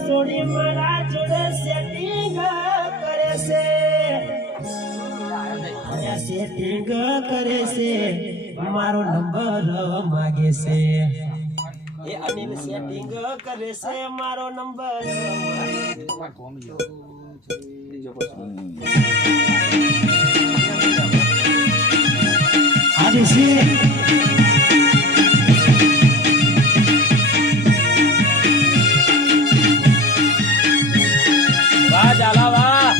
સોડી મારા જોડે સેટિંગ કરે છે સેટિંગ કરે છે મારો નંબર માગે છે એ અનિલ સેટિંગ કરે છે મારો નંબર આજે છે વાહ ચાલા વાહ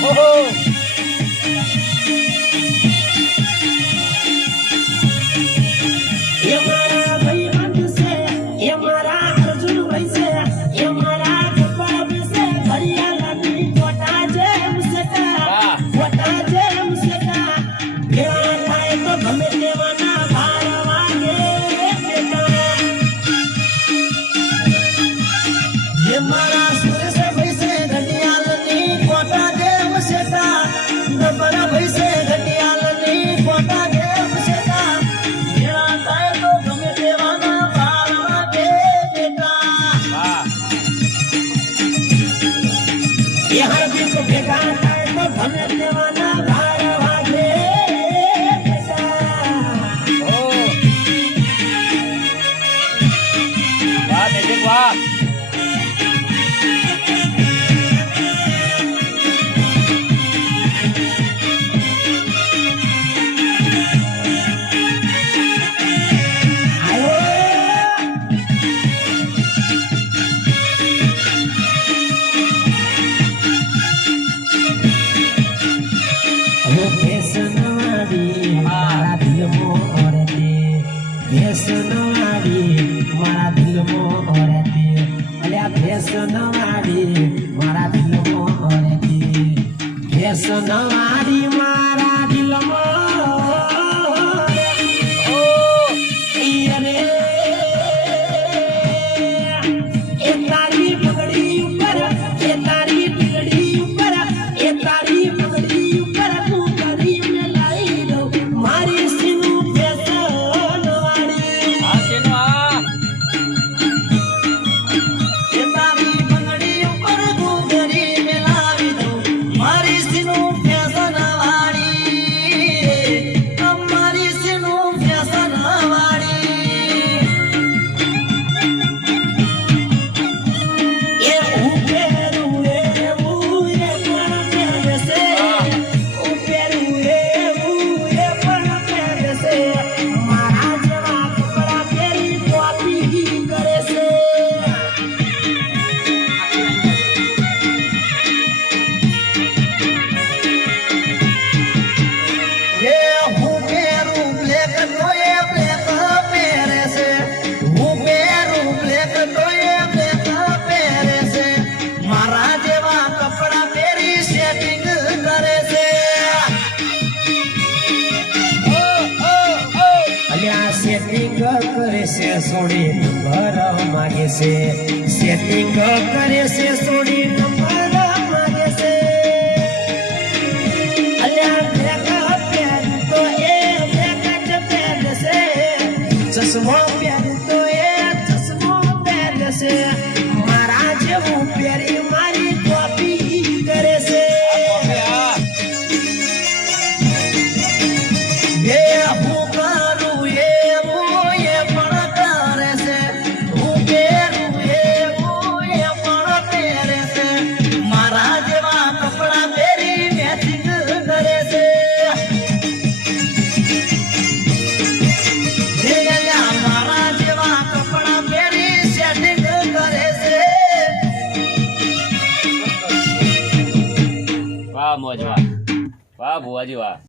ઓહો એ મારા ભાઈ બંધ છે એ મારા અર્જુન ભાઈ છે એ મારા કપડા વિશે ઘડિયાળની કોટા જેમ સેટા કોટા જેમ સેટા કેવા થાય તો ગમે તેવાના ભાર વાગે બેટા એ મારા સુરેશ ભાઈ છે ઘડિયાળની કોટા જેમ સેટા ગબરા ભાઈ છે ઘડિયાળની કોટા જેમ સેટા કેવા થાય તો ગમે તેવાના ભાર વાગે બેટા વાહ એ હરદીપ ભેગા થાય તો ગમે તેવાના ભાર વાગે બેટા ઓ વાહ દેખ વાહ મારા દિલમાં રહેતી અલ્યા ભેસનવાડી મારા દિલમાં રહેતી ભેસનવાડી મારા દિલમાં એ તારી પગડી ઉપર એ તારી પગડી ઉપર એ તારી પગડી ઉપર તું કરીને લાવી દઉં મારી સીનું ભેસનવાડી આ કેનો આ એ તારી પગડી ઉપર તું કરીને લાવી દઉં મારી સીનું ભેસનવાડી મારી સીનું ભેસનવાડી એ ઉપેરું એવું એ પણ પહેરશે ઉપેરું એવું એ પણ પહેરશે મારા જેવા કપડા પહેરી કોપી કરે છે એ હું પહેરું બ્લેક તો એ બ્લેક પહેરે છે હું પહેરું બ્લેક તો એ બ્લેક પહેરે છે મારા જેવા કપડા પહેરી સેટિંગ કરે છે અલ્યા સેટિંગ કરે છે સોડી નંબર માગે છે સેટિંગ કરે છે સોડી નંબર માગે છે અલ્યા બ્લેક પહેરું તો એ બ્લેક જ પહેરશે ચશ્મો પહેરું તો એ ચશ્મો પહેરશે મારા જેવું પહેરી મારી કોપી કરે છે એ હું કરું એવું એ પણ કરે છે હું પહેરું એવું એ પણ પહેરે છે મારા જેવા કપડા પહેરી મેચિંગ કરે છે મારા જેવા કપડા પહેરી સેટિંગ કરે છે વાહ મોજ વાહ વાહ ભુવાજી વાહ